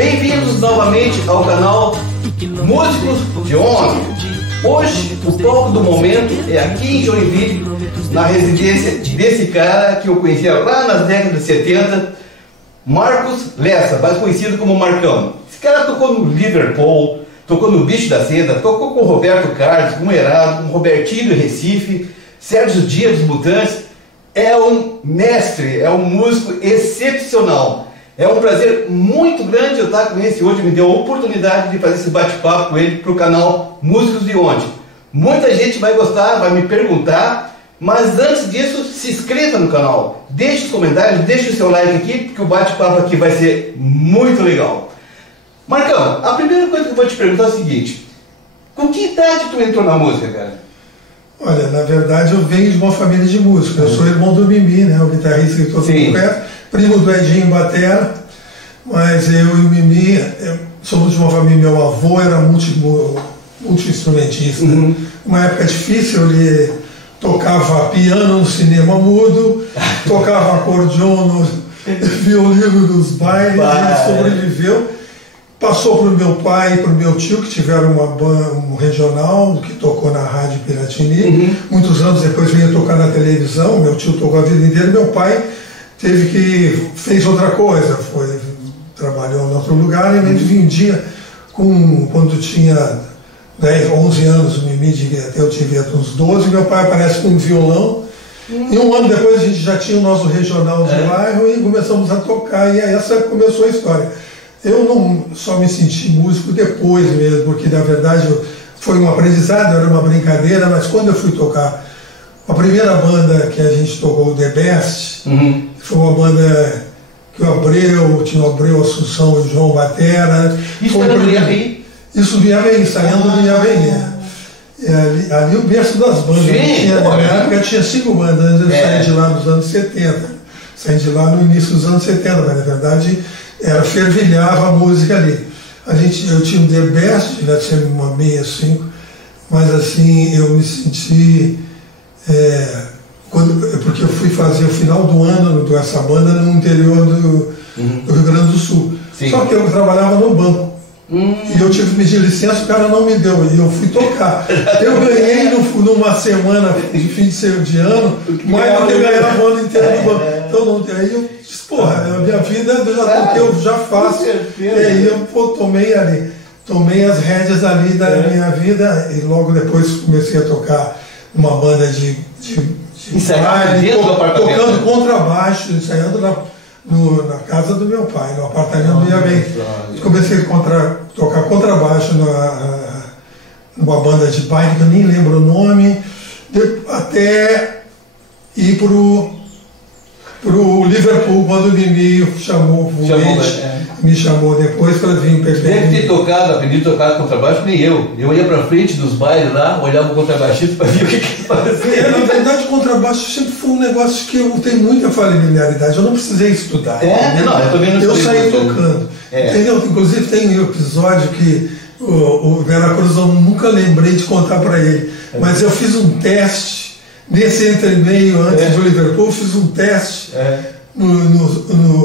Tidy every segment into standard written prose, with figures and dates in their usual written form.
Bem-vindos novamente ao canal Músicos de Ontem. Hoje o palco do momento é aqui em Joinville, na residência desse cara que eu conhecia lá nas décadas de 70, Marcos Lessa, mais conhecido como Marcão. Esse cara tocou no Liverpool, tocou no Bicho da Seda, tocou com o Roberto Carlos, com o Herado, com o Robertinho do Recife, Sérgio Dias dos Mutantes. É um mestre, é um músico excepcional. É um prazer muito grande eu estar com esse hoje. Me deu a oportunidade de fazer esse bate-papo com ele para o canal Músicos de Ontem. Muita gente vai gostar, vai me perguntar, mas antes disso, se inscreva no canal, deixe os comentários, deixe o seu like aqui, porque o bate-papo aqui vai ser muito legal. Marcão, a primeira coisa que eu vou te perguntar é o seguinte: com que idade tu entrou na música, cara? Olha, na verdade eu venho de uma família de músicos. Eu sou irmão do Mimi, né, o guitarrista que todo mundo conhece, primo do Edinho Batera, mas eu e o Mimi somos de uma família. Meu avô era multi-instrumentista. Uma época difícil, ele tocava piano no cinema mudo, tocava acordeon no violino dos bailes, ele sobreviveu. Passou para o meu pai e para o meu tio, que tiveram um regional, que tocou na Rádio Piratini. Muitos anos depois veio tocar na televisão. Meu tio tocou a vida inteira. Meu pai fez outra coisa, trabalhou em outro lugar, e ele vendia, quando tinha 10, 11 anos, o Mimi, eu tive uns 12, meu pai aparece com um violão. E um ano depois a gente já tinha o nosso regional de bairro e começamos a tocar, e aí essa começou a história. Eu não só me senti músico depois mesmo, porque na verdade foi um aprendizado, era uma brincadeira, mas quando eu fui tocar, a primeira banda que a gente tocou, o The Best, foi uma banda que o Abreu, tinha o Abreu Assunção e o João Batera. Isso era no Iavei? Isso no Iavei, ensaiando no Iavei. Ali o berço das bandas. Na época tinha 5 bandas, eu saí de lá nos anos 70. Saí de lá no início dos anos 70, mas na verdade fervilhava a música ali. Eu tinha um The Best, devia ser uma 65, mas assim, eu me senti, porque eu fui fazer o final do ano dessa banda no interior do Rio Grande do Sul. Só que eu trabalhava no banco. E eu tive que pedir licença, o cara não me deu, e eu fui tocar. Eu ganhei numa semana de fim de ano, mais do que eu ganhava o ano inteiro no banco. Então, aí eu disse, porra, a minha vida eu já faço. E aí eu tomei as rédeas ali da minha vida, e logo depois comecei a tocar numa banda de baile, tocando contrabaixo, ensaiando na casa do meu pai, no apartamento do Iavei. Comecei a tocar contrabaixo numa banda de baile que eu nem lembro o nome, até ir pro Liverpool, quando o Mimi me chamou depois para vir pegar. Deve ter aprendido a tocar contrabaixo, nem eu. Eu ia para frente dos bailes lá, olhava o contrabaixista para ver o que fazia. Na verdade, o contrabaixo sempre foi um negócio que eu tenho muita familiaridade. Eu não precisei estudar. Eu saí tocando. Entendeu? Inclusive tem um episódio que o Vera Cruz eu nunca lembrei de contar para ele. Mas eu fiz um teste. Nesse entremeio antes do Liverpool, eu fiz um teste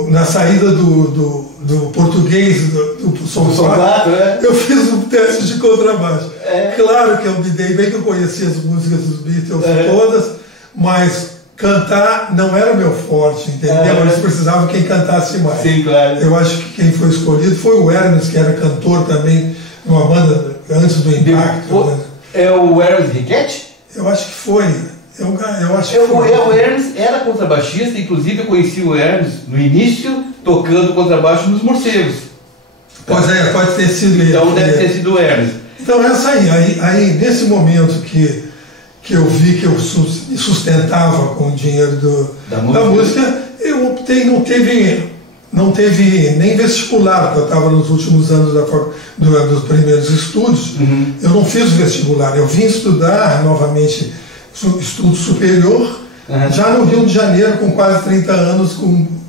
na saída do português do Solfato. Eu fiz um teste de contrabaixo. Claro que eu me dei bem, que eu conhecia as músicas dos Beatles todas, mas cantar não era o meu forte, entendeu? Eles precisavam quem cantasse mais. Sim, claro. Eu acho que quem foi escolhido foi o Hermes, que era cantor também, numa banda antes do Impacto. É o Hermes Riquetti? Eu acho que foi. Eu acho que o Hermes era contrabaixista, inclusive eu conheci o Hermes no início tocando contrabaixo nos Morcegos. Pois pode ter sido ele. Então deve ter sido o Hermes. Então essa aí nesse momento que eu vi que eu me sustentava com o dinheiro da música, eu optei, não teve nem vestibular, porque eu estava nos últimos anos dos primeiros estudos. Eu não fiz o vestibular, eu vim estudar novamente estudo superior, já no Rio de Janeiro, com quase 30 anos,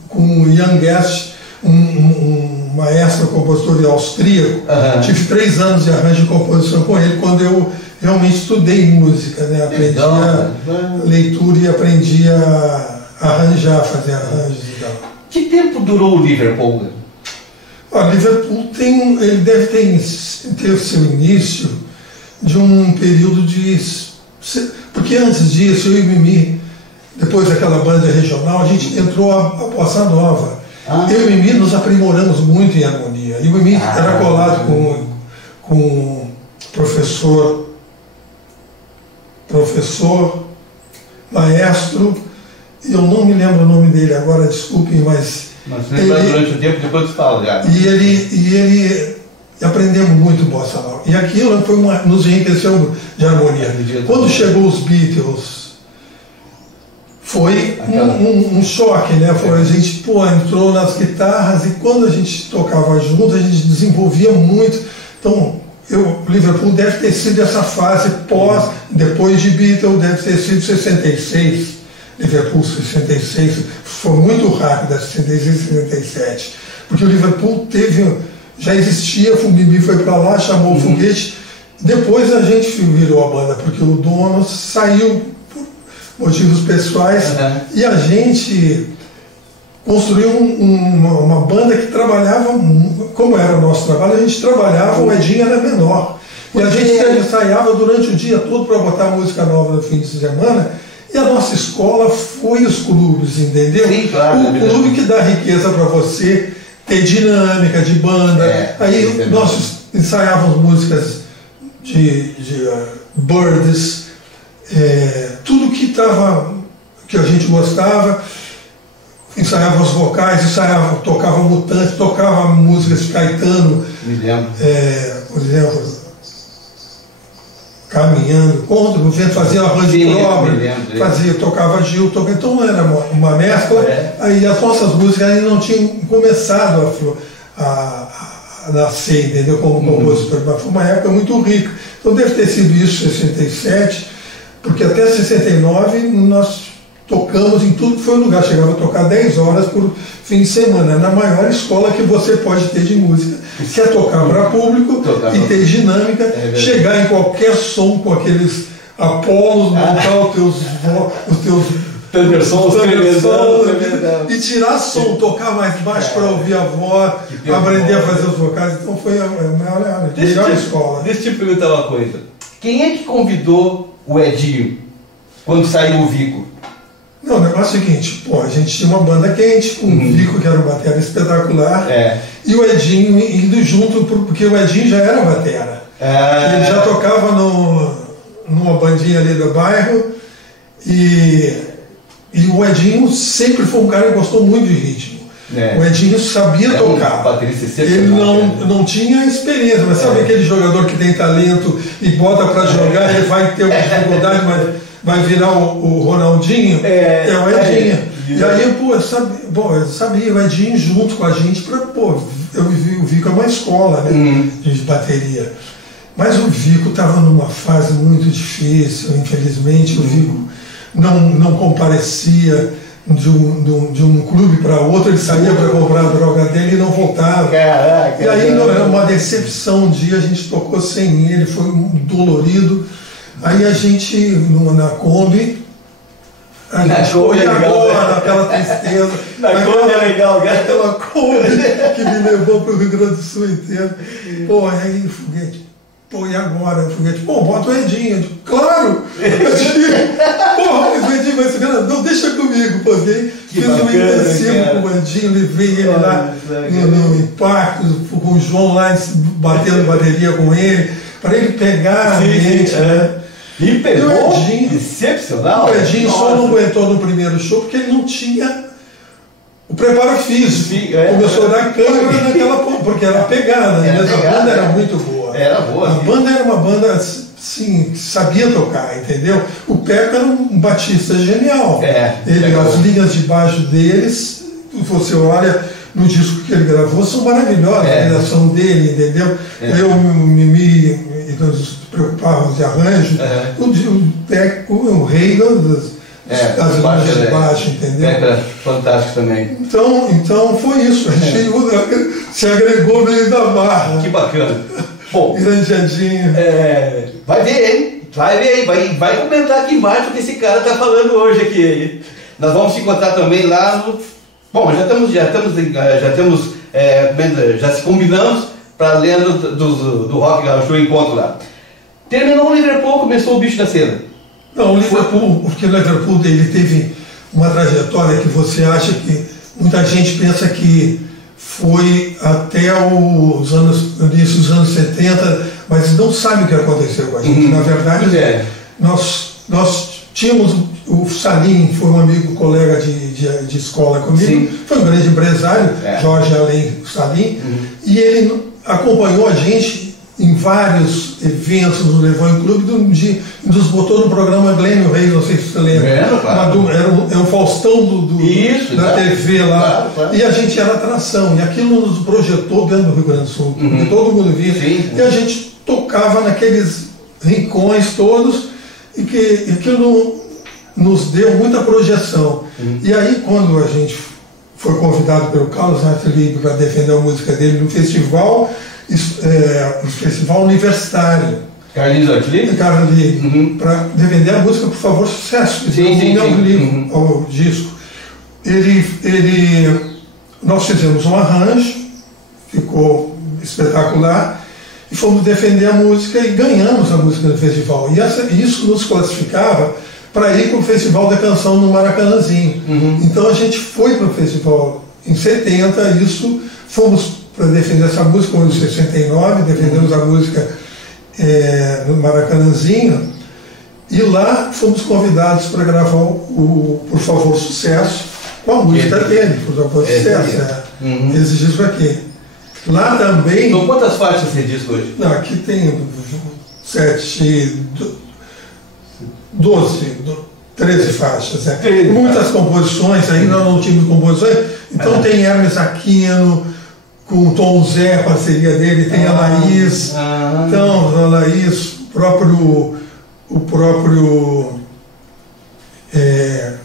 com o Jan Guest, um maestro compositor austríaco. Tive 3 anos de arranjo e composição com ele, quando eu realmente estudei música, né? Aprendi a leitura e aprendi a arranjar, fazer arranjos e tal. Que tempo durou o Liverpool? O Liverpool ele deve ter o seu início de um período de... Porque antes disso, eu e Mimi, depois daquela banda regional, a gente entrou a Bossa Nova. Eu e Mimi nos aprimoramos muito em harmonia. E o Mimi era colado com o professor, maestro, e eu não me lembro o nome dele agora, desculpem, mas durante o tempo, depois você fala, já. E ele aprendemos muito Bossa Nova. E aquilo nos enriqueceu de harmonia. Quando chegou os Beatles, foi um choque, né? A gente entrou nas guitarras, e quando a gente tocava junto, a gente desenvolvia muito. Então, o Liverpool deve ter sido essa fase depois de Beatles, deve ter sido 66. Liverpool 66, foi muito rápido, 66 e 67. Porque o Liverpool já existia, o Mimi foi para lá, chamou o Foguete. Depois a gente virou a banda, porque o dono saiu por motivos pessoais, e a gente construiu uma banda que trabalhava, como era o nosso trabalho, a gente trabalhava, o Edinho era menor. E a gente ensaiava durante o dia todo para botar música nova no fim de semana. E a nossa escola foi os clubes, entendeu? Sim, claro, o clube que dá riqueza para você ter dinâmica de banda. Aí nós ensaiávamos músicas de Birds, tudo que a gente gostava, ensaiava os vocais, tocava Mutante, tocava músicas de Caetano, me lembro. Por exemplo, Caminhando contra o vento, fazia arranjo próprio, tocava Gil, então era uma mescla. Aí as nossas músicas ainda não tinham começado a nascer, entendeu, como compositor, mas foi uma época muito rica. Então deve ter sido isso, 67, porque até 69 nós tocamos em tudo que foi lugar, chegava a tocar 10 horas por fim de semana, na maior escola que você pode ter de música, que é tocar para público e ter dinâmica, chegar em qualquer som com aqueles Apolos, montar os teus Thundersons, e tirar som, tocar mais baixo para ouvir a voz, aprender a fazer os vocais. Então foi a melhor escola. Deixa eu te perguntar uma coisa. Quem é que convidou o Edinho quando saiu o Vico? Não, o negócio é o seguinte, a gente tinha uma banda quente, com o Vico, que era um batera espetacular, e o Edinho indo junto, porque o Edinho já era batera. Ele já tocava numa bandinha ali do bairro, e o Edinho sempre foi um cara que gostou muito de ritmo. O Edinho sabia tocar. Ele não tinha experiência, mas sabe aquele jogador que tem talento e bota para jogar, ele vai ter uma dificuldade, mas vai virar o Ronaldinho? É o Edinho. E aí, eu sabia, o Edinho junto com a gente, eu vi o Vico é uma escola, né, de bateria. Mas o Vico estava numa fase muito difícil, infelizmente. O Vico não comparecia de um clube para outro, ele saía para comprar a droga dele e não voltava. Caraca, e aí era uma decepção. Um dia a gente tocou sem ele, foi dolorido. Aí a gente, na Kombi, foi agora, aquela tristeza. Na Kombi é legal, cara. Aquela Kombi que me levou para o Rio Grande do Sul inteiro. Aí o Foguete. E agora? O Foguete, bota o Edinho. Eu digo, claro! Mas o Edinho vai ser grande. Não, deixa comigo. Fiz um intensivo com o Edinho, levei ele lá no Impacto, com o João lá batendo bateria com ele, para ele pegar a mente, né? E pegou, o Edinho, excepcional. O Edinho só não aguentou no primeiro show porque ele não tinha o preparo físico. Começou a dar câmera naquela, porque era pegada, né? Mas a banda era muito boa. Era boa. A banda era uma banda, assim, que sabia tocar, entendeu? O Peco era um batista genial. As linhas de baixo deles, você olha no disco que ele gravou, são maravilhosas, a direção dele, entendeu? Eu, Mimi, nos preocupávamos de arranjo, o Peco, o rei das linhas de baixo, entendeu? Peco fantástico também. Então foi isso, a gente se agregou no meio da barra. Que bacana. Bom, Grandeadinho. Vai ver, hein? Vai comentar aqui embaixo o que esse cara está falando hoje aqui. Nós vamos se encontrar também lá no... Bom, já temos já se combinamos para a lenda do rock gaúcho, o encontro lá. Terminou o Liverpool, começou o bicho da cena. Não, o Liverpool, porque o Liverpool ele teve uma trajetória que você acha que muita gente pensa que foi até os início dos anos 70, mas não sabe o que aconteceu com a gente. Na verdade, nós tínhamos o Salim, foi um amigo, colega de escola comigo. Sim. Foi um grande empresário, Jorge Além Salim, e ele acompanhou a gente em vários eventos, nos levou em clube, nos botou no programa Glênio Reis, não sei se você lembra. Claro. Era o Faustão da TV lá, claro. E a gente era atração, e aquilo nos projetou dentro do Rio Grande do Sul, porque todo mundo via. Sim. E a gente tocava naqueles rincões todos, e que aquilo nos deu muita projeção. E aí, quando a gente foi convidado pelo Carlos Hartlib para defender a música dele no festival universitário. Carlinhos Hartlib? Para defender a música, por favor, sucesso. O disco. Nós fizemos um arranjo, ficou espetacular, e fomos defender a música e ganhamos a música no festival. E isso nos classificava para ir para o Festival da Canção no Maracanãzinho. Então a gente foi para o festival em 70, fomos para defender essa música, em 69, defendemos a música no Maracanãzinho, e lá fomos convidados para gravar o Por Favor Sucesso, com a música dele, Por Favor Sucesso, esse disco aqui. Lá também... Então quantas faixas esse disco hoje? Não, aqui tem 13 faixas. Muitas composições, ainda não tive composições, então tem Hermes Aquino, com o Tom Zé, a parceria dele, tem a Laís, então a Laís, o próprio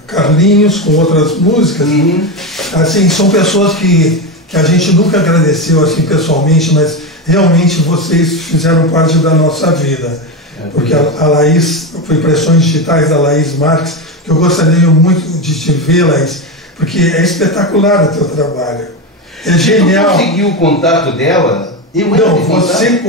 Carlinhos, com outras músicas. Assim, são pessoas que a gente nunca agradeceu assim pessoalmente, mas realmente vocês fizeram parte da nossa vida. Porque a Laís, foi Impressões Digitais da Laís Marques, que eu gostaria muito de te ver, Laís, porque é espetacular o teu trabalho. É genial. Você conseguiu o contato dela? Você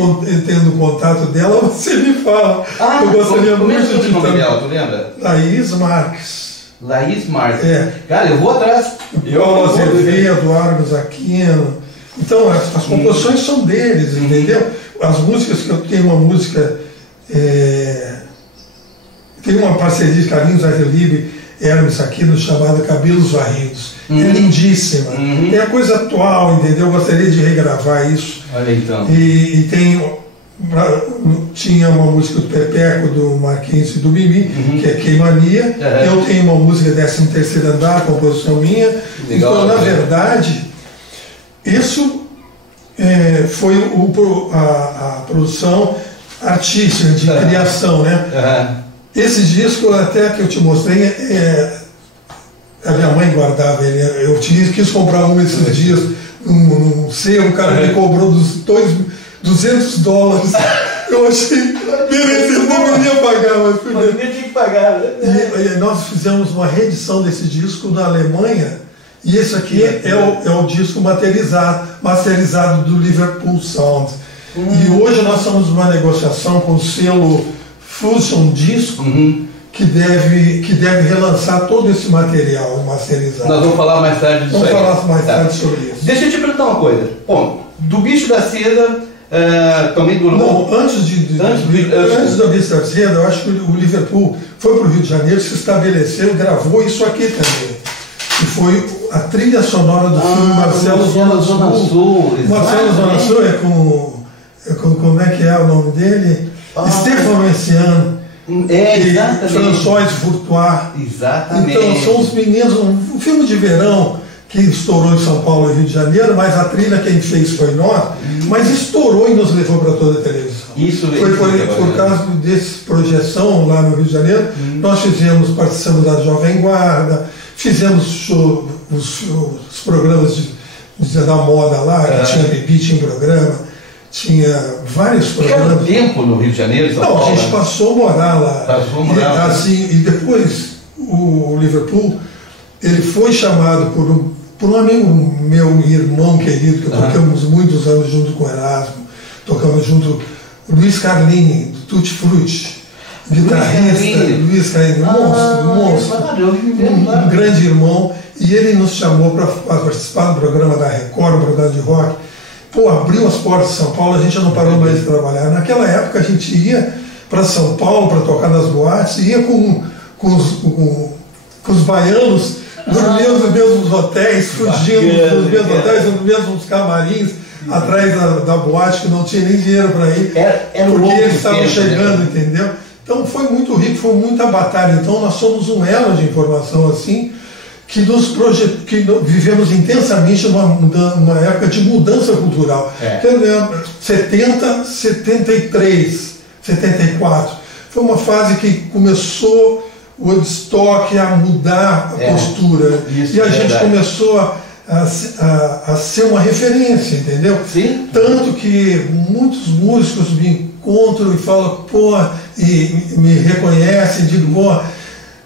tendo o contato dela, você me fala. Eu gostaria muito de o nome dela, tu lembra? Laís Marques. Laís Marques. Cara, eu vou atrás. Paulo Azevedo, Argos Aquino. Então, as composições são deles, entendeu? As músicas que eu tenho, uma música... tem uma parceria de Carlinhos Hartlib, Hermes Aquino, chamada Cabelos Varridos. É lindíssima. É a coisa atual, entendeu? Eu gostaria de regravar isso. Olha então. E tinha uma música do Pepeco, do Marquinhos e do Mimi, que é Queimania. Eu tenho uma música 13º Andar, composição minha. Legal, então, na verdade, isso foi a produção artística, de criação, né? Esse disco, até que eu te mostrei, a minha mãe guardava ele. Eu quis comprar um esses dias num sebo, o cara me cobrou $200. Eu achei merecido, deveria pagar, mas tinha que pagar, né? E nós fizemos uma reedição desse disco na Alemanha, e esse aqui é o disco masterizado do Liverpool Sound. E hoje nós estamos numa negociação com o selo Fusion Disco, que deve relançar todo esse material masterizado. Nós vamos falar mais tarde disso. Vamos falar mais tarde sobre isso. Deixa eu te perguntar uma coisa. Bom, do Bicho da Seda, também do... Não, antes do Bicho da Seda, eu acho que o Liverpool foi para o Rio de Janeiro, se estabeleceu, gravou isso aqui também. Que foi a trilha sonora do filme Marcelo Zona Sul. Marcelo Zona Sul é com... Como é que é o nome dele? Stefano Messiano. Exatamente. François Bourtois. Exatamente. Então, são os meninos, um filme de verão que estourou em São Paulo e Rio de Janeiro, mas a trilha quem fez foi nós, mas estourou e nos levou para toda a televisão. Isso foi por causa desse projeção lá no Rio de Janeiro. Nós participamos da Jovem Guarda, fizemos os programas da moda lá, que tinha Bibi, tinha programa. Tinha vários programas. Quanto tempo no Rio de Janeiro? Não, a gente passou a morar lá. E depois o Liverpool, ele foi chamado por um amigo meu, irmão querido, que tocamos muitos anos junto com o Erasmo, tocamos junto, Luiz Carlini, do Tutti Frutti, guitarrista, Luiz Carlini, monstro, um grande irmão, e ele nos chamou para participar do programa da Record, o programa de rock. Pô, abriu as portas de São Paulo, a gente já não parou mais de trabalhar. Naquela época a gente ia para São Paulo para tocar nas boates, ia com os baianos, dormiam nos mesmos hotéis, fugindo dos mesmos hotéis, nos mesmos camarins, atrás da boate, que não tinha nem dinheiro para ir, porque eles estavam chegando, entendeu? Então foi muito rico, foi muita batalha. Então nós somos um elo de informação assim, que vivemos intensamente numa época de mudança cultural. Eu lembro, 70, 73, 74, foi uma fase que começou o Woodstock a mudar a postura. E a gente começou a ser uma referência, entendeu? Sim. Tanto que muitos músicos me encontram e falam, pô, e me reconhecem, digo, pô,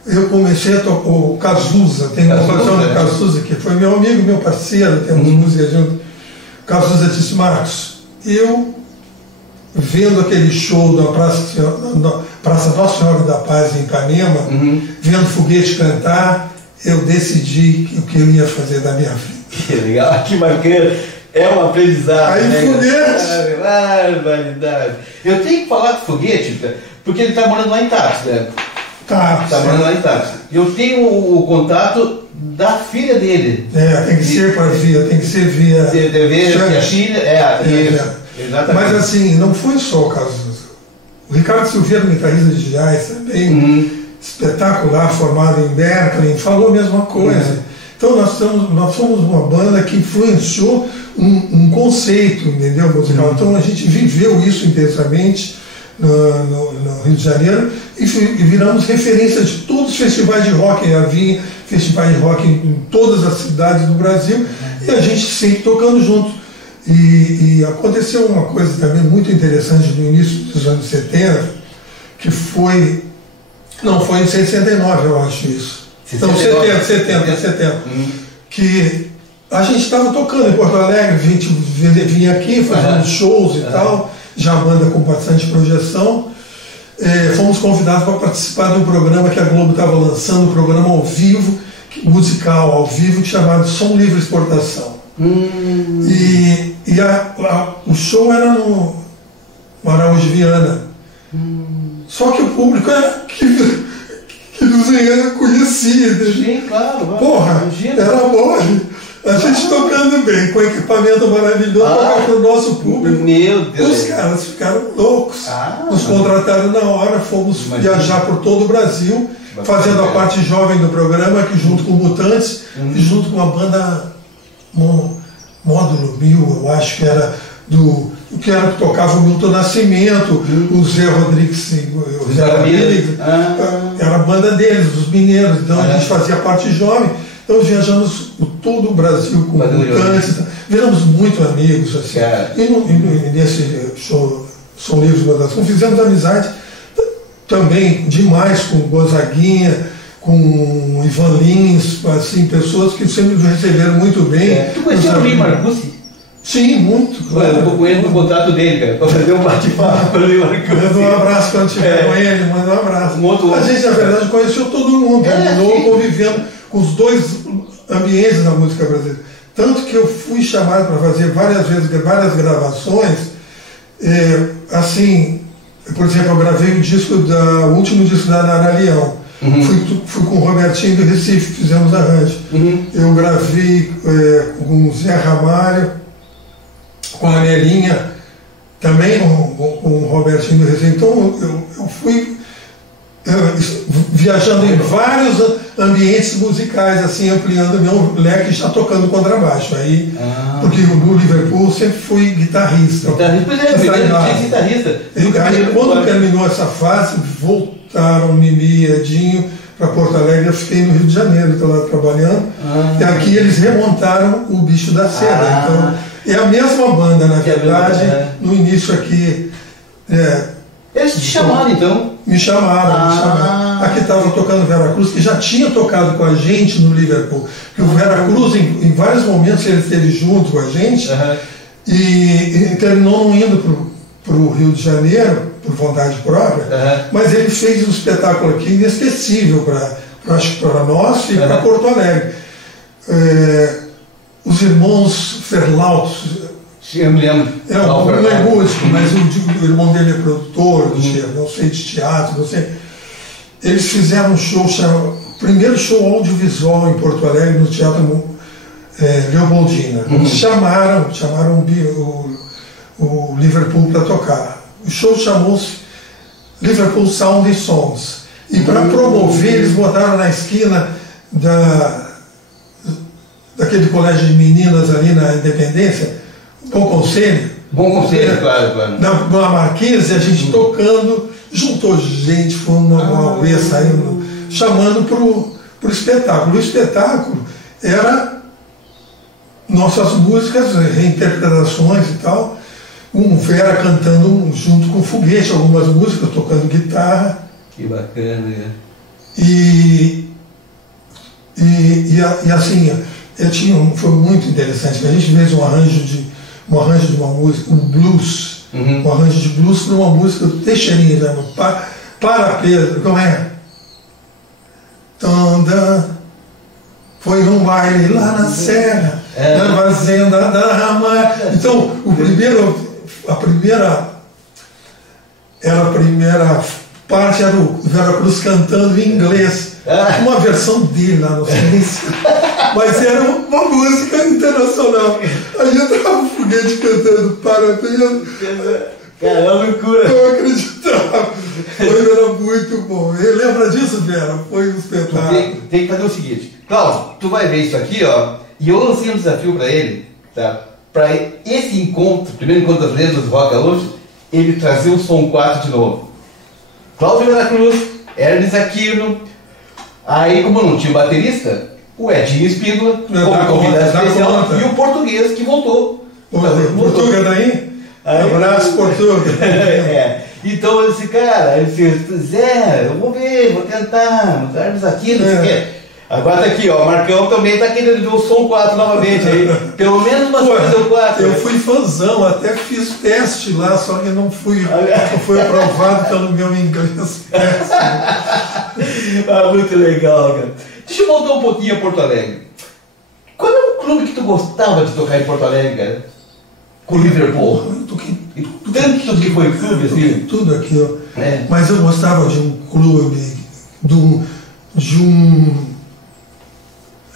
eu comecei a tocar o Cazuza, tem uma canção do Cazuza, que foi meu amigo, meu parceiro, temos música junto. Cazuza disse, Marcos, eu vendo aquele show da Praça Nossa Senhora da Paz em Ipanema, vendo Foguete cantar, eu decidi o que eu ia fazer da minha vida. Que legal, que bacana. É um aprendizado. Aí, né? Foguete! Barbaridade. Eu tenho que falar do Foguete, porque ele está morando lá em Tapes, né? Tá morando lá em Tapes. Eu tenho o contato da filha dele. Tem que ser para via, tem que ser via. Via Chile, exatamente. Mas assim, não foi só o Cazuza. O Ricardo Silveira, guitarrista de jazz, também espetacular, formado em Berkeley, falou a mesma coisa. Então nós somos uma banda que influenciou um conceito, entendeu, musical. Então a gente viveu isso intensamente no Rio de Janeiro e viramos referência de todos os festivais de rock. Havia festivais de rock em todas as cidades do Brasil e a gente sempre tocando junto. E aconteceu uma coisa também muito interessante no início dos anos 70, que foi em 69, eu acho isso. 69. Então, 70. Que a gente estava tocando em Porto Alegre, a gente vinha aqui fazendo shows e tal, já a banda com bastante projeção. Fomos convidados para participar de um programa que a Globo estava lançando, um programa ao vivo, musical ao vivo, chamado Som Livre Exportação. E o show era no Araújo Viana. Só que o público era que nos conhecia. Sim, claro. Porra, era mole. A gente tocando bem, com equipamento maravilhoso, para o nosso público. Meu Deus. Os caras ficaram loucos. Nos contrataram na hora, fomos viajar por todo o Brasil, fazendo a parte jovem do programa, que junto com Mutantes, e junto com a banda Módulo 1000, eu acho que era que tocava o Milton Nascimento, o Zé Rodrigues, era a banda deles, os mineiros. Então a gente fazia a parte jovem. Então viajamos por todo o Brasil com Mutantes, viramos muito amigos assim. E nesse show Som Livre Exportação fizemos amizade também demais com Gonzaguinha, com Ivan Lins, assim, pessoas que sempre nos receberam muito bem. Tu conheceu o Lee Marcucci? Sim, muito. Claro. Eu vou com ele no contato dele, cara, para fazer um bate-papo para o Lee Marcucci. Manda um abraço quando estiver com ele, manda um abraço. A gente, na verdade, conheceu todo mundo, terminou convivendo com os dois ambientes da música brasileira. Tanto que eu fui chamado para fazer várias vezes várias gravações, assim, por exemplo, eu gravei o último disco da Nara Leão. Fui com o Robertinho do Recife, fizemos arranjo. Eu gravei com o Zé Ramalho, com a Nelinha, também com o Robertinho do Recife. Então eu fui viajando em vários ambientes musicais, assim, ampliando meu leque, já tocando contrabaixo. Aí, porque no Liverpool sempre fui guitarrista. Guitarrista. Aí, quando terminou essa fase, voltaram Mimi e Edinho para Porto Alegre. Eu fiquei no Rio de Janeiro, estou lá trabalhando. E aqui eles remontaram o Bicho da Seda. Então, é a mesma banda, na verdade. No início aqui. Eles te chamaram, então? Me chamaram. a que estava tocando Vera Cruz, que já tinha tocado com a gente no Liverpool. Porque o Vera Cruz, em vários momentos, ele esteve junto com a gente e terminou não indo para o Rio de Janeiro, por vontade própria, mas ele fez um espetáculo aqui inesquecível para nós e para Porto Alegre. Os irmãos Ferlaut, eu me lembro. Não é músico, mas o irmão dele é produtor, não sei, de teatro, não sei. Eles fizeram um show, primeiro show audiovisual em Porto Alegre, no Teatro Leopoldina. Eles chamaram o Liverpool para tocar. O show chamou-se Liverpool Sound and Songs. E para promover, eles botaram na esquina daquele colégio de meninas ali na Independência, Bom Conselho. Bom Conselho, claro. Na Marquesa, a gente tocando, juntou gente, foi uma vez saindo, chamando para o espetáculo. O espetáculo era nossas músicas, reinterpretações e tal. Vera cantando junto com o Foguete, algumas músicas, tocando guitarra. Que bacana, E assim, foi muito interessante. A gente fez um arranjo de uma música, um blues, um arranjo de blues para uma música do Teixeirinha, para Pedro, como é? Foi num baile lá na Serra, na fazenda da Ramalha. Então, a primeira parte era o Vera Cruz cantando em inglês, uma versão dele lá no silêncio, mas era uma música internacional. Aí entrava o Foguete cantando para Pedro. Caramba, loucura! Eu acreditava. Era muito bom. Lembra disso, Vera? Foi um espetáculo. Tem que fazer o seguinte, Cláudio, tu vai ver isso aqui, ó, e eu lancei um desafio para ele, tá? Para esse encontro, primeiro encontro das letras do Rock Gaúcho, ele trazer o som 4 de novo. Cláudio Vera Cruz, Hermes Aquino, aí como não tinha baterista, o Edinho Espíndola, como convidado especial, e o português que voltou. Portuga daí? Abraço, Portuga. Então eu disse, cara, eu disse, Zé, eu vou ver, vou tentar, Hermes Aquino, não sei o quê. Agora tá aqui, ó, o Marcão também tá querendo ver o som 4 novamente aí. Pelo menos umas coisas ou 4. Eu fui fãzão, até fiz teste lá, só que não fui aprovado pelo meu inglês. Muito legal, cara. Deixa eu voltar um pouquinho a Porto Alegre. Qual é o clube que tu gostava de tocar em Porto Alegre, cara? Com o Liverpool? Eu toquei tanto que foi clube, assim? Tudo aquilo. Mas eu gostava de um clube,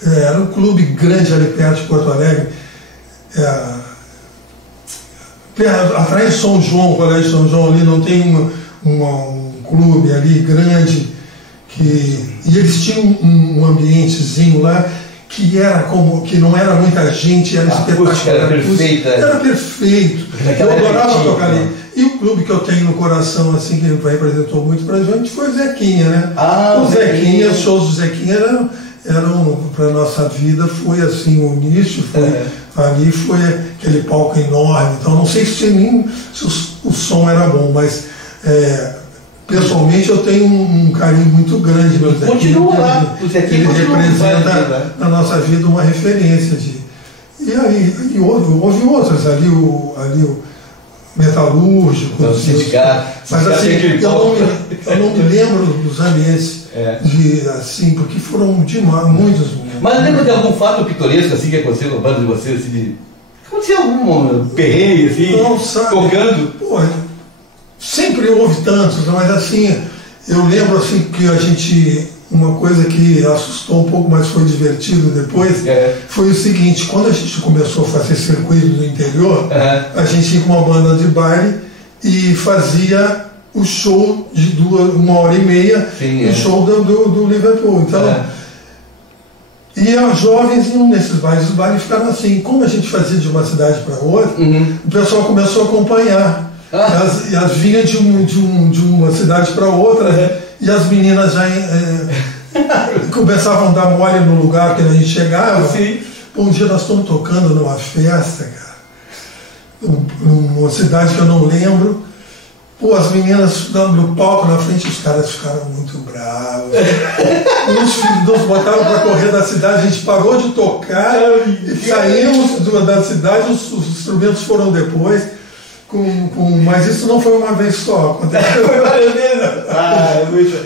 era um clube grande ali perto de Porto Alegre, atrás de São João, o Colégio São João ali, não tem um clube ali grande, e eles tinham um ambientezinho lá que não era muita gente, era espetacular. Era perfeita. Era perfeito. Eu adorava tocar ali. E o clube que eu tenho no coração, assim, que representou muito pra gente, foi o Zequinha, né? O Zequinha, os shows do Zequinha eram para a nossa vida, foi assim o início, ali foi aquele palco enorme, então não sei se o som era bom, mas pessoalmente eu tenho um carinho muito grande pelo Zequinha. Continua lá, o Zequinha ele representa na nossa vida uma referência e aí houve outras, ali o Metalúrgico, o sindicato, mas assim, eu não me lembro dos ambientes assim, porque foram demais, muitos. Mas lembra de algum fato pitoresco assim que aconteceu com a banda de vocês? Assim, aconteceu algum perrengue assim, tocando? Pô, sempre houve tantos, mas assim, eu lembro assim que uma coisa que assustou um pouco, mas foi divertido depois, foi o seguinte: quando a gente começou a fazer circuito no interior, a gente ia com uma banda de baile e fazia o show de 1h30, o show do Liverpool. Então, e os jovens iam nesses bailes, os bailes ficaram assim. Como a gente fazia de uma cidade para outra, o pessoal começou a acompanhar. E as vinham de uma cidade para outra, e as meninas já começavam a dar mole no lugar que a gente chegava. Um dia nós estamos tocando numa festa, cara, numa cidade que eu não lembro, Pô, as meninas no palco na frente, os caras ficaram muito bravos. Nos botaram para correr da cidade, a gente parou de tocar e saímos da cidade, os instrumentos foram depois. Mas isso não foi uma vez só. Aconteceu. Foi várias vezes. Ah, muito.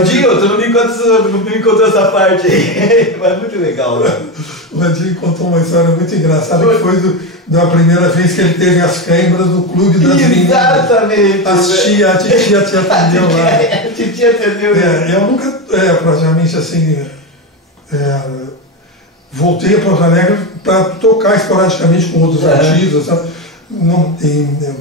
Edinho, tu não me contou essa parte aí. Mas muito legal, né? O Edinho contou uma história muito engraçada que foi da primeira vez que ele teve as câimbras no clube das meninas. Exatamente. A titia atendeu lá. A titia atendeu. Eu nunca, praticamente assim, voltei a Porto Alegre para tocar esporadicamente com outros artistas, sabe?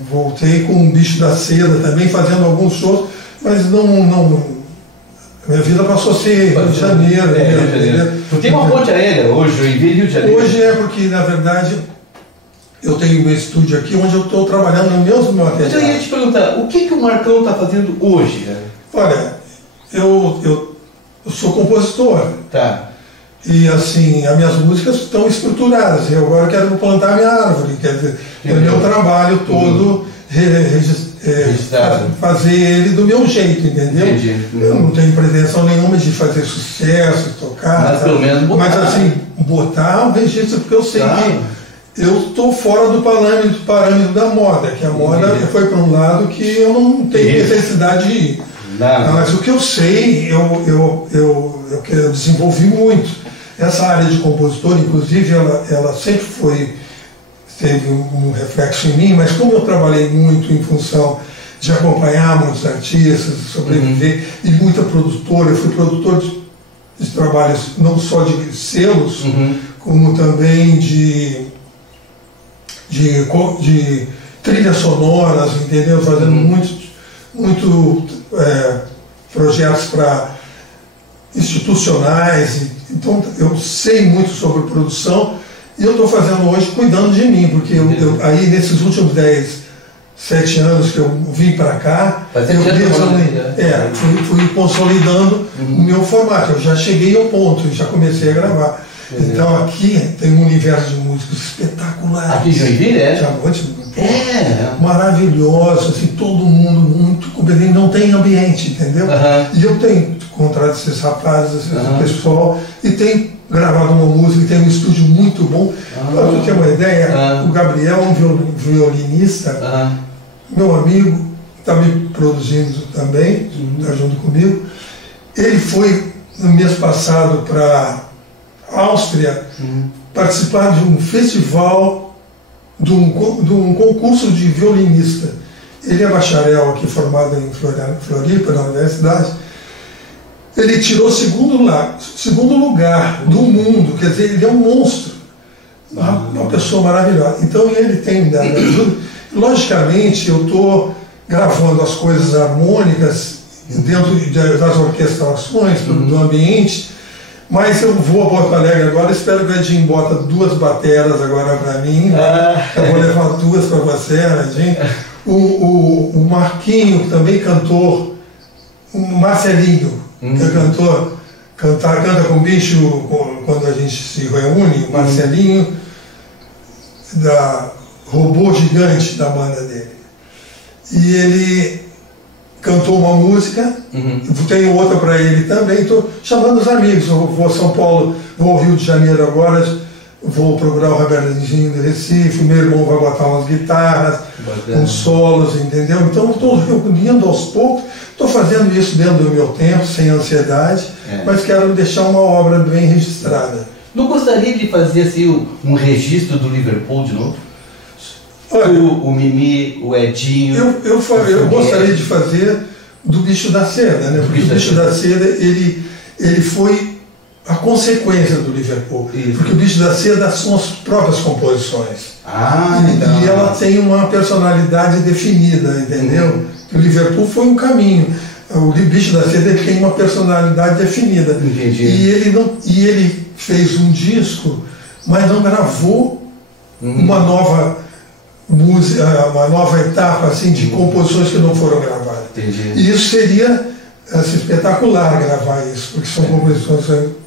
Voltei com o Bicho da Seda também, fazendo alguns shows, mas minha vida passou a ser Rio de Janeiro. Rio de Janeiro. Tem uma ponte aérea hoje, Joinville, Rio de Janeiro? Hoje porque, na verdade, eu tenho meu estúdio aqui, onde eu estou trabalhando no mesmo material. Então eu ia te perguntar, o que o Marcão está fazendo hoje, cara? Olha, eu sou compositor. Tá. E assim, as minhas músicas estão estruturadas. Eu agora quero plantar minha árvore, quer dizer, o meu trabalho todo fazer ele do meu jeito, entendeu? Eu não tenho pretensão nenhuma de fazer sucesso, tocar. Mas pelo menos botar. Mas assim, botar um registro, porque eu sei que eu estou fora do parâmetro da moda, que a moda foi para um lado que eu não tenho necessidade de ir. Mas o que eu sei, eu desenvolvi muito. Essa área de compositor, inclusive, ela sempre teve um reflexo em mim, mas como eu trabalhei muito em função de acompanhar muitos artistas, sobreviver, e muita produtora, eu fui produtor de trabalhos não só de selos, como também de trilhas sonoras, entendeu? Fazendo muito projetos para institucionais. Então eu sei muito sobre produção e eu estou fazendo hoje cuidando de mim, porque aí nesses últimos 7 anos que eu vim para cá, fui consolidando o meu formato. Eu já cheguei ao ponto, já comecei a gravar. Então aqui tem um universo de músicos espetacular. Aqui em Joinville, maravilhoso, assim, todo mundo muito competente, não tem ambiente, entendeu? E eu tenho contrato esses rapazes, esse pessoal, e tenho gravado uma música, tem um estúdio muito bom. Para você ter uma ideia, o Gabriel, um violinista, meu amigo, está me produzindo também, está junto comigo. Ele foi no mês passado para Áustria participar de um festival, de um concurso de violinista. Ele é bacharel aqui, formado em Floripa, na universidade. Ele tirou segundo lugar do mundo, quer dizer, ele é um monstro, uma pessoa maravilhosa. Então ele tem me dado ajuda. Logicamente, eu estou gravando as coisas harmônicas dentro das orquestrações, do ambiente, mas eu vou a Porto Alegre agora, espero que o Edinho bota 2 bateras agora para mim, eu vou levar 2 para você, Edinho. O Marquinho, também cantor, o Marcelinho, que é cantor, canta com o bicho quando a gente se reúne, o Marcelinho, da Robô Gigante, da banda dele. E ele cantou uma música, tenho outra para ele também, estou chamando os amigos, eu vou a São Paulo, vou ao Rio de Janeiro agora, vou procurar o Robertinho de Recife, meu irmão vai botar umas guitarras, uns solos, entendeu? Então eu estou reunindo aos poucos, estou fazendo isso dentro do meu tempo, sem ansiedade, mas quero deixar uma obra bem registrada. Não gostaria de fazer assim um registro do Liverpool de novo? Olha, o Mimi, o Edinho... Eu gostaria de fazer do Bicho da Seda, né? Porque o Bicho da Seda, ele foi a consequência do Liverpool. Porque o Bicho da Seda são as próprias composições. E ela tem uma personalidade definida, entendeu? O Liverpool foi um caminho. O Bicho da Seda tem uma personalidade definida. Entendi. E ele fez um disco, mas não gravou uma nova música, uma nova etapa assim, de composições que não foram gravadas. Entendi. E isso seria espetacular gravar isso, porque são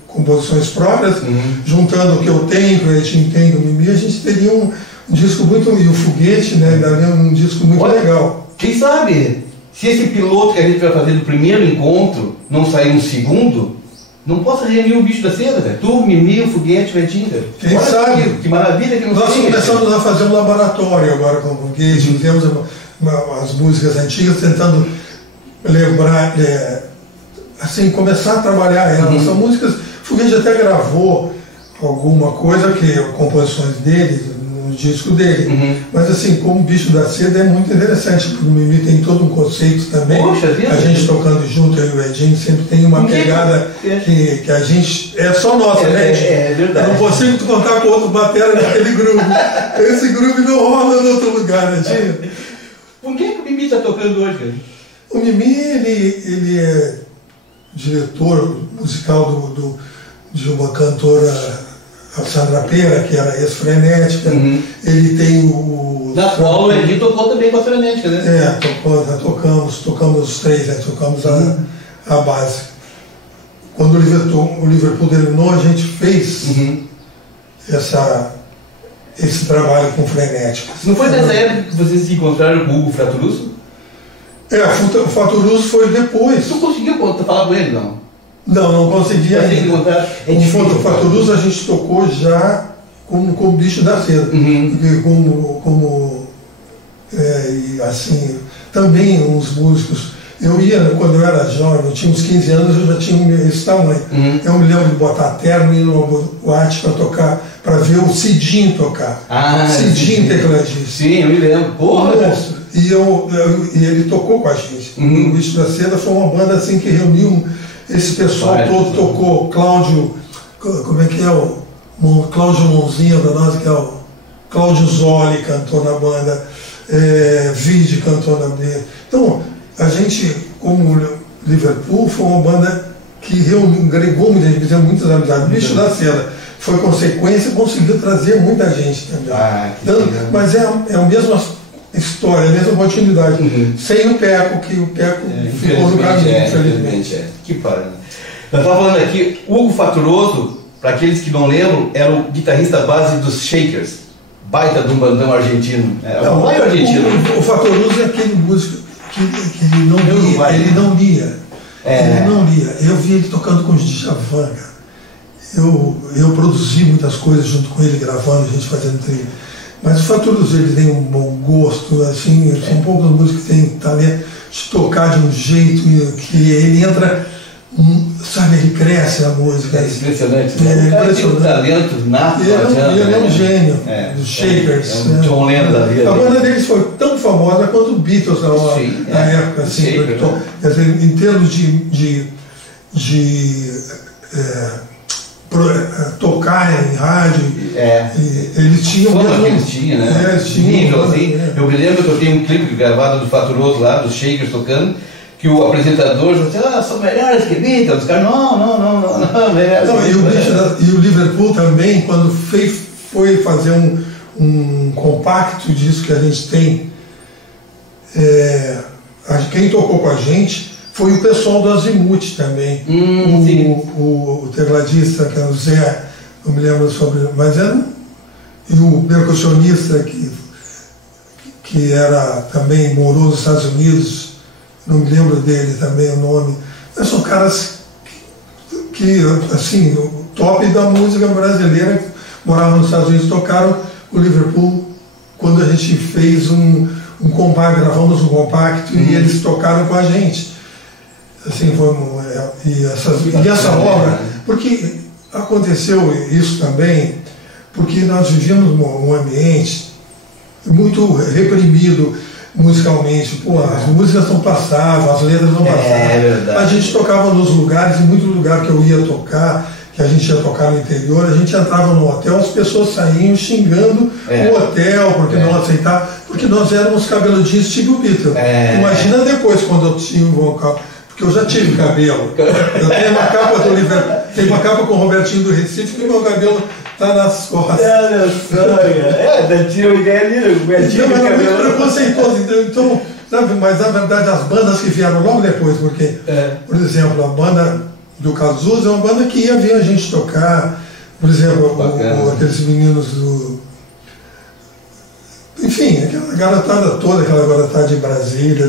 composições próprias, juntando o que eu tenho, que a gente tem do Mimi, a gente teria um disco muito... E o Foguete, né, daria um disco muito legal. Quem sabe, se esse piloto que a gente vai fazer do primeiro encontro não sair um segundo, não possa reunir o bicho da seda, cara. Tu, Mimi, o Foguete, o Edinho, cara. Quem sabe? Que maravilha que não Nós sei. começamos a fazer um laboratório agora com o Foguete, fizemos as músicas antigas, tentando lembrar, assim, começar a trabalhar elas. São músicas, o Foguete até gravou alguma coisa, composições dele, no disco dele. Mas assim, como o Bicho da Seda é muito interessante, porque o Mimi tem todo um conceito também. Poxa, a gente tocando junto, eu e o Edinho, sempre tem uma pegada que a gente. É só nossa, né? É verdade. Eu não consigo te contar com outro batera naquele groove. Esse groove não rola em outro lugar, né, Edinho? Com quem que o Mimi está tocando hoje, cara? O Mimi, ele é diretor musical de uma cantora, a Sandra Pera, que era ex-frenética. Ele tem o... Na qual o Edinho tocou também com a frenética, né? Tocamos os três, né? Tocamos a base. Quando o Liverpool terminou, a gente fez esse trabalho com frenética. Não foi nessa época que vocês se encontraram com o Hugo Fraturusso? O Fraturusso foi depois. Tu conseguiu falar com ele, não? Não conseguia ainda. O Fraturusso a gente tocou já com o Bicho da Seda. E assim, também uns músicos. Quando eu era jovem, eu tinha uns 15 anos, eu já tinha esse tamanho. Eu me lembro de botar terno e ir no boate para tocar, para ver o Cidinho tocar. Cidinho tecladista. Sim, eu me lembro. Porra! E ele tocou com a gente. O Bicho da Seda foi uma banda assim que reuniu esse pessoal todo, tocou Cláudio, como é que é o Cláudio Mãozinha da nossa, que é o Cláudio Zoli cantou na banda, Vide cantou na banda. Então, a gente, como Liverpool, foi uma banda que agregou muita gente, fizemos muitas amizades. O Bicho da Seda foi consequência e conseguiu trazer muita gente também. Mas é a mesma história, a mesma continuidade. Sem o Peco, que o Peco ficou no caminho, infelizmente. Que pariu. Nós estávamos falando aqui, Hugo Fraturoso, para aqueles que não lembram, era o guitarrista base dos Shakers, baita de um bandão argentino. O maior argentino. O Fraturoso é aquele músico que ele não lia. Ele não lia. Eu vi ele tocando com os Djavan, cara. Eu produzi muitas coisas junto com ele, gravando, a gente fazendo trilha. Mas o Fraturoso, ele tem um bom gosto, assim, são poucas músicas que têm talento de tocar de um jeito que ele entra, sabe, ele cresce a música. É impressionante, né? Tem um talento nato. Ele é um gênio dos Shakers. É um John Lennon da vida. A banda deles foi tão famosa quanto o Beatles na época, assim, em termos de tocar em rádio, eles tinham mesmo. Eles tinham, né? Nível, assim. Eu me lembro que eu tenho um clipe gravado do Fraturoso lá, dos Shakers tocando, que o apresentador falou assim, são melhores que Beatles. Os caras, não. E o Liverpool também, quando foi fazer um compacto disso que a gente tem, quem tocou com a gente foi o pessoal do Azimuth também. O tecladista, que era o Zé, não me lembro sobre, mas e o percussionista que era também morou nos Estados Unidos, não me lembro dele também o nome. Mas são caras que assim, o top da música brasileira, que moravam nos Estados Unidos, tocaram o Liverpool quando a gente fez um compacto, gravamos um compacto e eles tocaram com a gente. Assim, e essa obra, porque aconteceu isso também, porque nós vivíamos um ambiente muito reprimido musicalmente. As músicas não passavam, as letras não passavam. A gente tocava nos lugares, em muito lugar que eu ia tocar, que a gente ia tocar no interior, a gente entrava no hotel, as pessoas saíam xingando o hotel, porque não aceitavam, porque nós éramos cabeludinhos tipo Beatle. Imagina depois, quando eu tinha um vocal. Porque eu já tive cabelo. Eu tenho uma capa do Liverpool, tenho uma capa com o Robertinho do Recife, que o meu cabelo está nas costas. Olha só, tinha uma ideia ali, o Robertinho do cabelo. É muito preconceituoso. Então, sabe, mas na verdade as bandas que vieram logo depois, porque, por exemplo, a banda do Cazuza é uma banda que ia ver a gente tocar, por exemplo, aqueles meninos enfim, aquela garotada toda, aquela garotada de Brasília,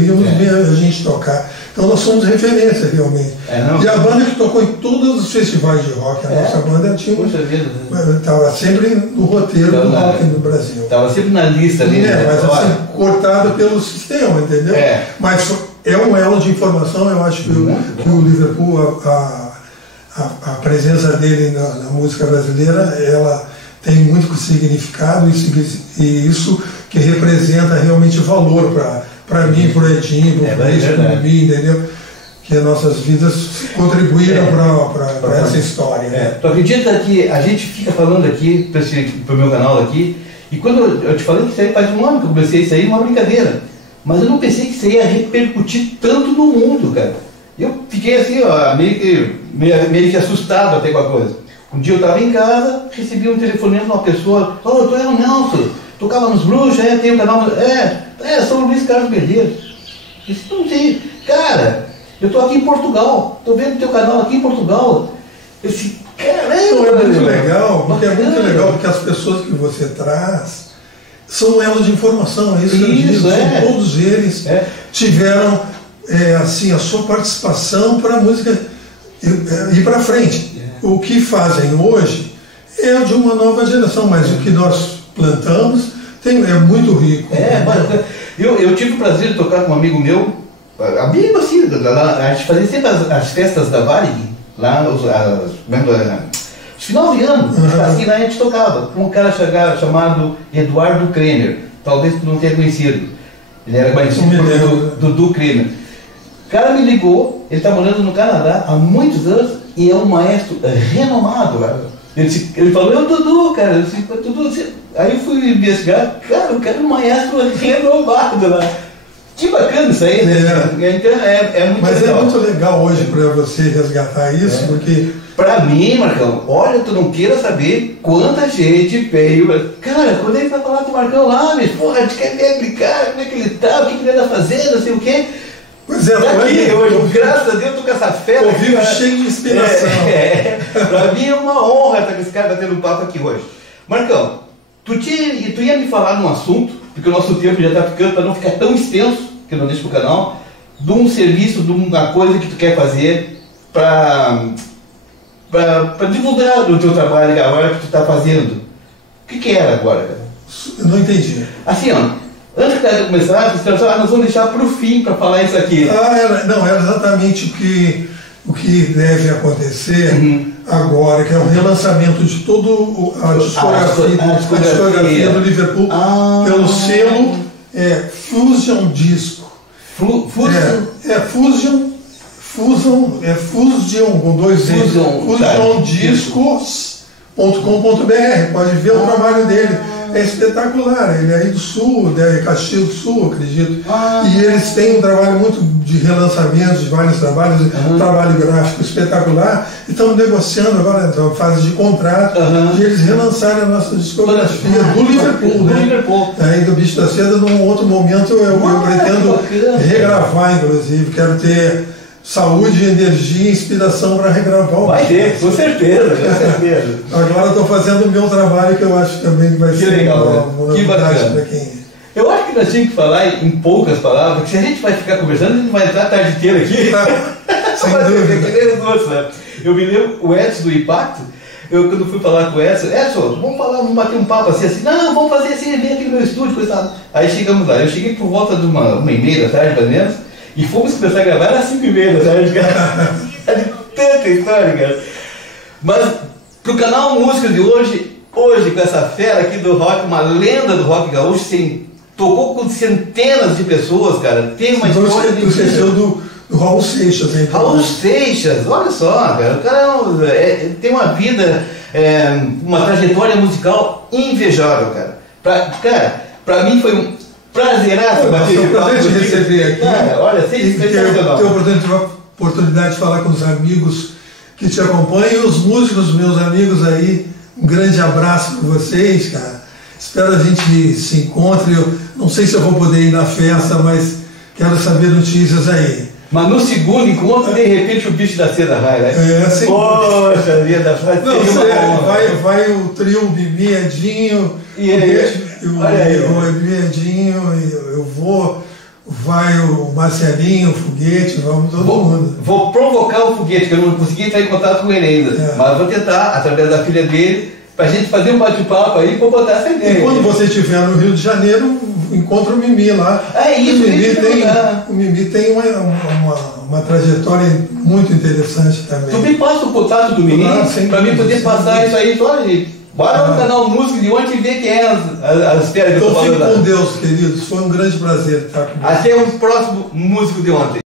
íamos ver a gente tocar. Então nós somos referência realmente. E a banda que tocou em todos os festivais de rock, a nossa banda estava sempre no roteiro do rock no Brasil. Estava sempre na lista ali. Mas assim, cortado pelo sistema, entendeu? Mas é um elo de informação, eu acho que o Liverpool, a presença dele na música brasileira, ela tem muito significado e isso que representa realmente valor para mim, para o Edinho, para mim, entendeu? Que as nossas vidas contribuíram para essa história. Tu acredita que a gente fica falando aqui para o meu canal aqui, e quando eu te falei que isso aí faz um ano que eu comecei isso aí, uma brincadeira, mas eu não pensei que isso ia repercutir tanto no mundo, cara. Eu fiquei assim, ó, meio que assustado até com a coisa. Um dia eu estava em casa, recebi um telefonema de uma pessoa, eu tô o Nelson, tocava nos Bruxos, tem um canal, sou o Luiz Carlos Medeiros. Eu disse, não sei, cara, eu tô aqui em Portugal, tô vendo teu canal aqui em Portugal. Eu disse, caramba! É muito legal, porque as pessoas que você traz são um elo de informação, é isso que eu digo, todos eles tiveram assim, a sua participação para a música ir para frente. O que fazem hoje é de uma nova geração, mas o que nós plantamos é muito rico. Eu tive o prazer de tocar com um amigo meu, amigo assim, a gente fazia sempre as festas da Varig, lá, os final de ano, assim, lá a gente tocava, com um cara chamado Eduardo Kremer, talvez tu não tenha conhecido, ele era conhecido por Dudu Kremer. O cara me ligou, ele está morando no Canadá há muitos anos, e é um maestro renomado lá. Ele falou, eu Dudu, cara. Eu disse, Dudu, aí eu fui investigar, cara, eu quero um maestro renomado lá. Que bacana isso aí, né? Então é muito Mas legal. É muito legal hoje para você resgatar isso, porque... Pra mim, Marcão, olha, tu não queira saber quanta gente veio. Cara, quando ele vai falar com o Marcão lá, mas porra, a gente quer ver aquele cara, como é que ele tá, o que ele anda fazendo, não sei o quê. Pois é, hoje, graças a Deus, eu tô com essa fera. Eu vivo cheio de inspiração. Pra mim é uma honra estar com esse cara batendo papo aqui hoje. Marcão, tu ia me falar num assunto, porque o nosso tempo já está ficando, para não ficar tão extenso, que eu não deixo pro canal, de um serviço, de uma coisa que tu quer fazer para divulgar o teu trabalho agora que tu está fazendo. O que era agora, cara? Eu não entendi. Assim, ó. Antes de começar, nós vamos deixar para o fim para falar isso aqui. Era exatamente o que deve acontecer agora, que é o relançamento de toda a discografia do Liverpool pelo selo Fusion Disco. Fusion com dois Fusiondiscos.com.br. Pode ver o trabalho dele. É espetacular, ele é aí do Sul, é Caxias do Sul, acredito. E eles têm um trabalho muito de relançamento, de vários trabalhos, um trabalho gráfico espetacular, e estão negociando agora, na fase de contrato, de eles relançarem a nossa discografia do Liverpool, né? Aí do Bicho da Seda, num outro momento eu pretendo regravar, inclusive, quero ter saúde, energia e inspiração para regravar o Vai ter, com certeza, com certeza. Agora estou fazendo o meu trabalho, que eu acho que também vai ser legal, uma novidade para quem... Eu acho que nós tínhamos que falar em poucas palavras, porque se a gente vai ficar conversando, a gente vai entrar a tarde inteira aqui. Sem dúvida. Eu me lembro, o Edson do Impacto, quando fui falar com o Edson, vamos bater um papo assim, não, vamos fazer assim, vem aqui no meu estúdio, coisa tal. Aí chegamos lá, eu cheguei por volta de 1h30 da tarde, pelo menos, e fomos começar a gravar às 5h30 da tarde, cara. É de tanta história, cara. Mas, pro canal Música de hoje, com essa fera aqui do rock, uma lenda do rock gaúcho, tocou com centenas de pessoas, cara. Tem uma história de... Você esqueceu do Raul Seixas, hein? Raul Seixas, olha só, cara. O cara tem uma vida, uma trajetória musical invejável, cara. Pra mim foi um prazeraço bater de papo. Prazer te receber aqui. Cara, olha, sensacional. Ter a oportunidade de falar com os amigos que te acompanham e os músicos, meus amigos aí. Um grande abraço para vocês, cara. Espero a gente se encontre. Eu não sei se eu vou poder ir na festa, mas quero saber notícias aí. Mas no segundo encontro, de repente, o Bicho da Seda vai, né? Assim, poxa vida, vai o trio Bibi, Edinho, e ele... o Edinho, eu vou, vai o Marcelinho, o Foguete, vamos todo mundo. Vou provocar o Foguete, que eu não consegui entrar em contato com ele ainda, mas vou tentar, através da filha dele, pra gente fazer um bate-papo aí pra botar essa ideia. E quando você estiver no Rio de Janeiro, encontra o Mimi lá. É isso, o Mimi tem uma trajetória muito interessante também. Tu me passa o contato do Mimi pra mim poder passar isso aí. Olha, gente, bora no canal Música de Ontem e ver quem é as férias que eu tô falando. Então fique com Deus, queridos. Foi um grande prazer estar com você. Até o próximo Músico de Ontem.